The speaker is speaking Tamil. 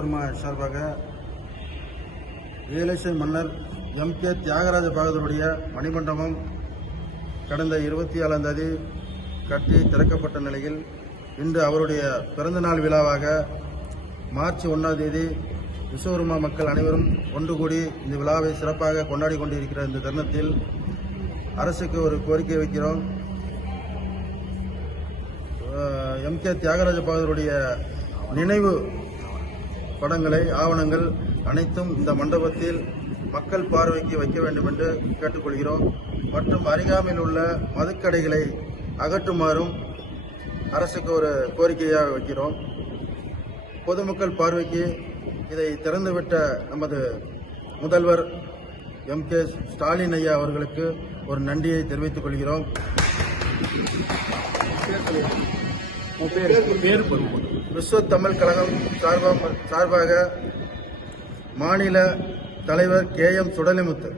விஸ்வகர்மா சார்பாக ரியலைசை மன்னர் எம்.கே. தியாகராஜ பகதூருடைய மணிமண்டபம் கடந்த 27ஆம் தேதி கட்டி திறக்கப்பட்ட நிலையில் இன்று அவருடைய பிறந்தநாள் விழாவாக மார்ச் 1ஆம் தேதி விஸ்வகர்மா மக்கள் அனைவரும் ஒன்று கூடி இந்த விழாவை சிறப்பாக கொண்டாடி கொண்டிருக்கிற இந்த தருணத்தில் அரசுக்கு ஒரு கோரிக்கை வைக்கிறோம். எம்.கே. தியாகராஜ பகதூருடைய நினைவு படங்களை ஆவணங்கள் அனைத்தும் இந்த மண்டபத்தில் மக்கள் பார்வைக்கு வைக்க வேண்டும் என்று கேட்டுக்கொள்கிறோம். மற்றும் அருகாமையில் உள்ள மதுக்கடைகளை அகற்றுமாறும் அரசுக்கு ஒரு கோரிக்கையாக வைக்கிறோம். பொதுமக்கள் பார்வைக்கு இதை திறந்துவிட்ட நமது முதல்வர் எம்.கே. ஸ்டாலின் ஐயா அவர்களுக்கு ஒரு நன்றியை தெரிவித்துக் கொள்கிறோம். விஸ்வ தமிழ் கழகம் சார்பாக மாநில தலைவர் கே.எம். சுடலிமுத்து.